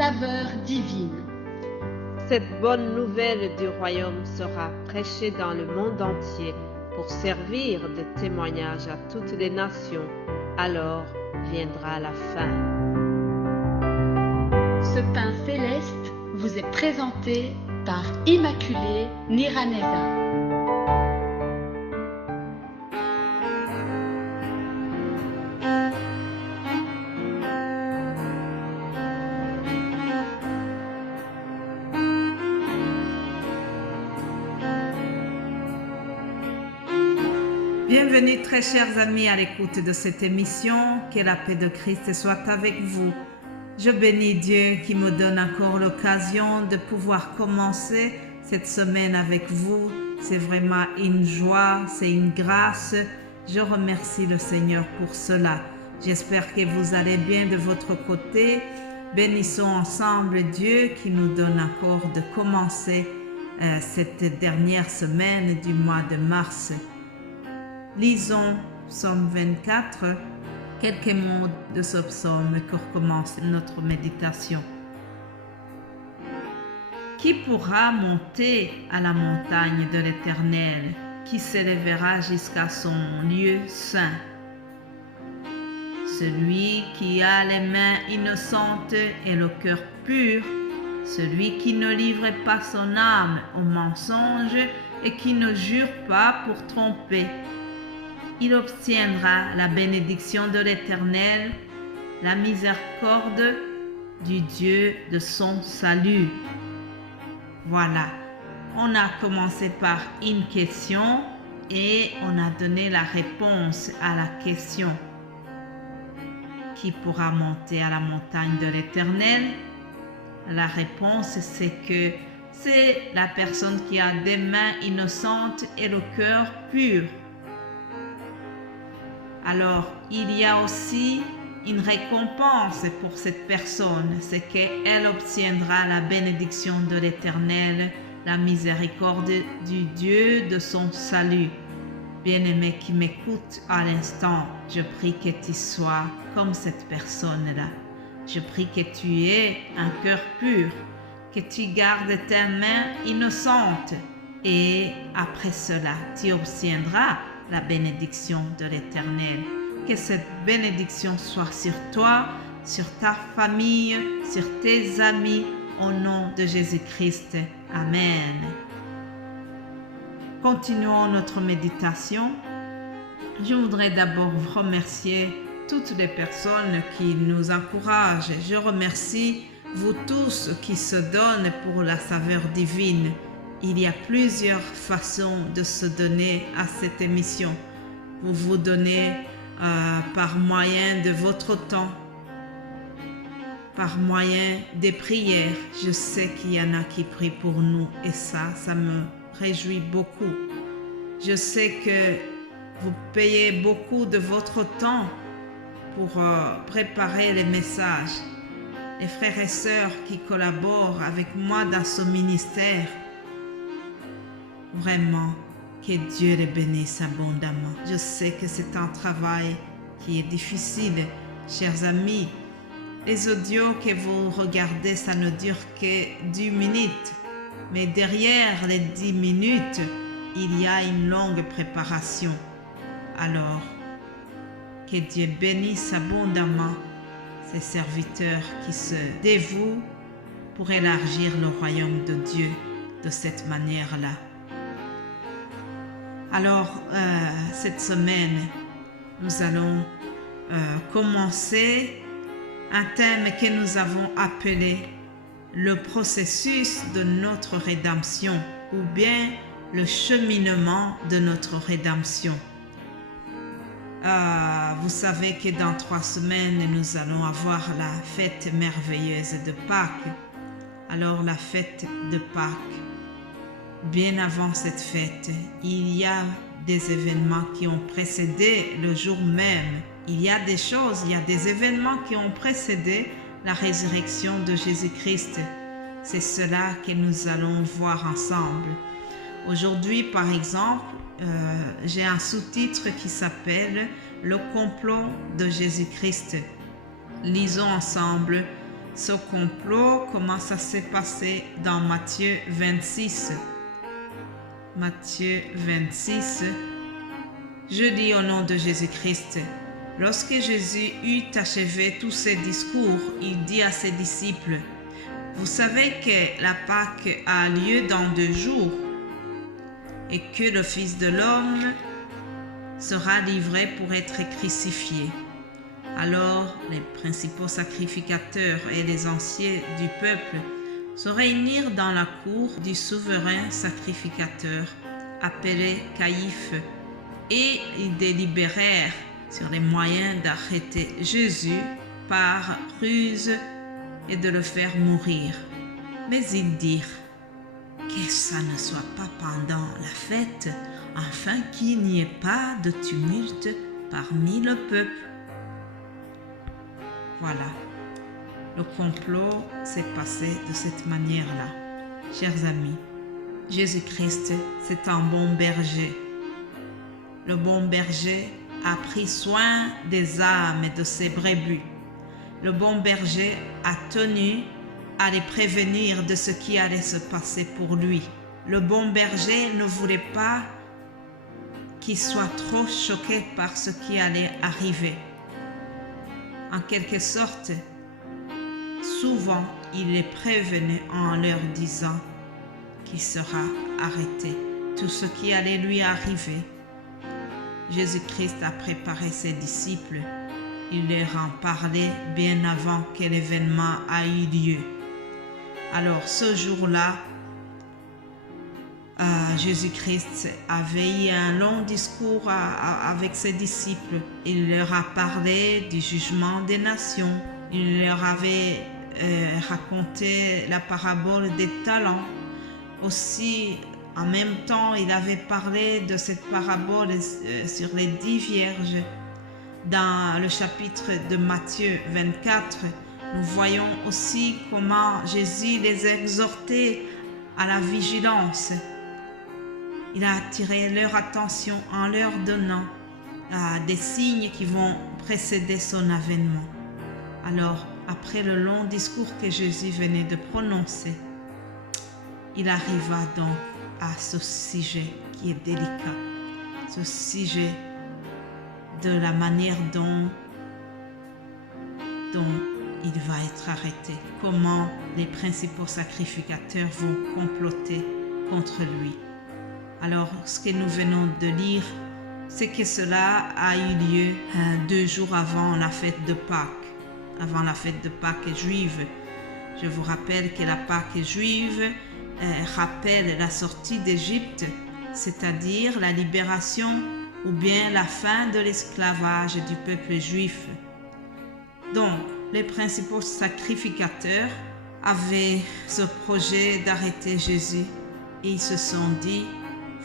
saveurs divines. Cette bonne nouvelle du royaume sera prêchée dans le monde entier pour servir de témoignage à toutes les nations. Alors viendra la fin. Ce pain céleste vous est présenté par Immaculée Niraneza. Bienvenue très chers amis à l'écoute de cette émission. Que la paix de Christ soit avec vous. Je bénis Dieu qui me donne encore l'occasion de pouvoir commencer cette semaine avec vous. C'est vraiment une joie, c'est une grâce. Je remercie le Seigneur pour cela. J'espère que vous allez bien de votre côté. Bénissons ensemble Dieu qui nous donne encore de commencer cette dernière semaine du mois de mars. Lisons Psaume 24, quelques mots de ce psaume pour commencer notre méditation. Qui pourra monter à la montagne de l'Éternel, qui s'élèvera jusqu'à son lieu saint? Celui qui a les mains innocentes et le cœur pur, celui qui ne livre pas son âme au mensonge et qui ne jure pas pour tromper. Il obtiendra la bénédiction de l'Éternel, la miséricorde du Dieu de son salut. Voilà, on a commencé par une question et on a donné la réponse à la question. Qui pourra monter à la montagne de l'Éternel? La réponse, c'est que c'est la personne qui a des mains innocentes et le cœur pur. Alors, il y a aussi une récompense pour cette personne, c'est qu'elle obtiendra la bénédiction de l'Éternel, la miséricorde du Dieu de son salut. Bien-aimé qui m'écoute à l'instant, je prie que tu sois comme cette personne-là. Je prie que tu aies un cœur pur, que tu gardes tes mains innocentes et après cela, tu obtiendras la bénédiction de l'Éternel. Que cette bénédiction soit sur toi, sur ta famille, sur tes amis, au nom de Jésus-Christ. Amen. Continuons notre méditation. Je voudrais d'abord remercier toutes les personnes qui nous encouragent. Je remercie vous tous qui se donnent pour la saveur divine. Il y a plusieurs façons de se donner à cette émission. Vous vous donnez par moyen de votre temps, par moyen des prières. Je sais qu'il y en a qui prient pour nous et ça me réjouit beaucoup. Je sais que vous payez beaucoup de votre temps pour préparer les messages. Les frères et sœurs qui collaborent avec moi dans ce ministère, vraiment, que Dieu les bénisse abondamment. Je sais que c'est un travail qui est difficile, chers amis. Les audios que vous regardez, ça ne dure que 10 minutes. Mais derrière les 10 minutes, il y a une longue préparation. Alors, que Dieu bénisse abondamment ces serviteurs qui se dévouent pour élargir le royaume de Dieu de cette manière-là. Alors, cette semaine, nous allons commencer un thème que nous avons appelé le processus de notre rédemption ou bien le cheminement de notre rédemption. Vous savez que dans 3 semaines, nous allons avoir la fête merveilleuse de Pâques. Alors, la fête de Pâques, bien avant cette fête, il y a des événements qui ont précédé le jour même. Il y a des événements qui ont précédé la résurrection de Jésus-Christ. C'est cela que nous allons voir ensemble. Aujourd'hui, par exemple, j'ai un sous-titre qui s'appelle « Le complot de Jésus-Christ ». Lisons ensemble ce complot, comment ça s'est passé dans Matthieu 26. Matthieu 26, je dis au nom de Jésus-Christ, lorsque Jésus eut achevé tous ses discours, il dit à ses disciples, vous savez que la Pâque a lieu dans 2 jours et que le Fils de l'homme sera livré pour être crucifié. Alors les principaux sacrificateurs et les anciens du peuple se réunirent dans la cour du souverain sacrificateur, appelé Caïphe, et ils délibérèrent sur les moyens d'arrêter Jésus par ruse et de le faire mourir. Mais ils dirent que ça ne soit pas pendant la fête, afin qu'il n'y ait pas de tumulte parmi le peuple. Voilà, le complot s'est passé de cette manière-là. Chers amis, Jésus-Christ, c'est un bon berger. Le bon berger a pris soin des âmes et de ses brebis. Le bon berger a tenu à les prévenir de ce qui allait se passer pour lui. Le bon berger ne voulait pas qu'ils soient trop choqués par ce qui allait arriver. En quelque sorte, souvent, il les prévenait en leur disant qu'il sera arrêté, tout ce qui allait lui arriver. Jésus-Christ a préparé ses disciples. Il leur en parlait bien avant que l'événement a eu lieu. Alors, ce jour-là, Jésus-Christ avait eu un long discours avec ses disciples. Il leur a parlé du jugement des nations. Il leur avait raconté la parabole des talents. Aussi, en même temps, il avait parlé de cette parabole sur les 10 vierges. Dans le chapitre de Matthieu 24, nous voyons aussi comment Jésus les exhortait à la vigilance. Il a attiré leur attention en leur donnant des signes qui vont précéder son avènement. Alors, après le long discours que Jésus venait de prononcer, il arriva donc à ce sujet qui est délicat, ce sujet de la manière dont il va être arrêté, comment les principaux sacrificateurs vont comploter contre lui. Alors, ce que nous venons de lire, c'est que cela a eu lieu 2 jours avant la fête de Pâques, avant la fête de Pâques juive. Je vous rappelle que la Pâques juive rappelle la sortie d'Égypte, c'est-à-dire la libération ou bien la fin de l'esclavage du peuple juif. Donc, les principaux sacrificateurs avaient ce projet d'arrêter Jésus et ils se sont dit,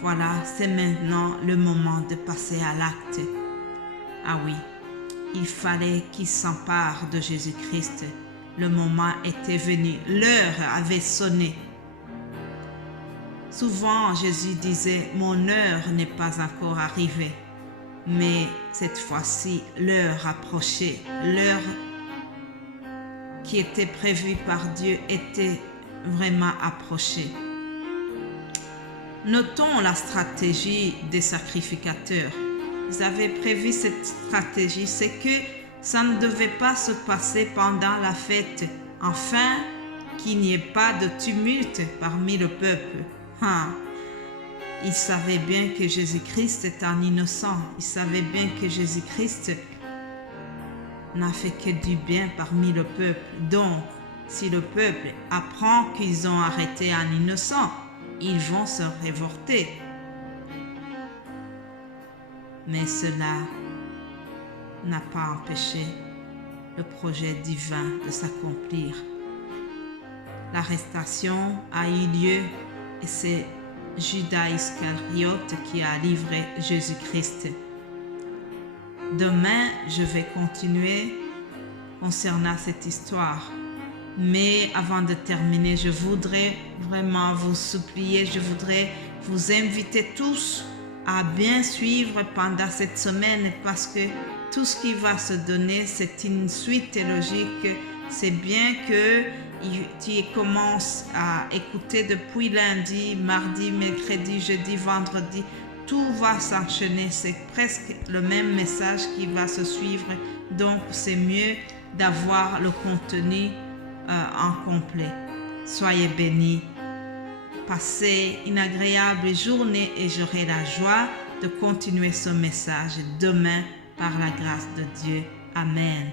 voilà, c'est maintenant le moment de passer à l'acte. Ah oui, il fallait qu'ils s'emparent de Jésus-Christ. Le moment était venu, l'heure avait sonné. Souvent, Jésus disait, mon heure n'est pas encore arrivée. Mais cette fois-ci, l'heure approchait. L'heure qui était prévue par Dieu était vraiment approchée. Notons la stratégie des sacrificateurs. Ils avaient prévu cette stratégie, c'est que ça ne devait pas se passer pendant la fête, afin qu'il n'y ait pas de tumulte parmi le peuple. Ils savaient bien que Jésus-Christ est un innocent. Ils savaient bien que Jésus-Christ n'a fait que du bien parmi le peuple. Donc, si le peuple apprend qu'ils ont arrêté un innocent, ils vont se révolter. Mais cela n'a pas empêché le projet divin de s'accomplir. L'arrestation a eu lieu et c'est Judas Iscariote qui a livré Jésus-Christ. Demain, je vais continuer concernant cette histoire. Mais avant de terminer, je voudrais vraiment vous supplier, je voudrais vous inviter tous à bien suivre pendant cette semaine parce que tout ce qui va se donner, c'est une suite logique C'est bien que tu commences à écouter depuis lundi, mardi, mercredi, jeudi, vendredi. Tout va s'enchaîner. C'est presque le même message qui va se suivre. Donc, c'est mieux d'avoir le contenu en complet. Soyez bénis. Passez une agréable journée et j'aurai la joie de continuer ce message demain par la grâce de Dieu. Amen.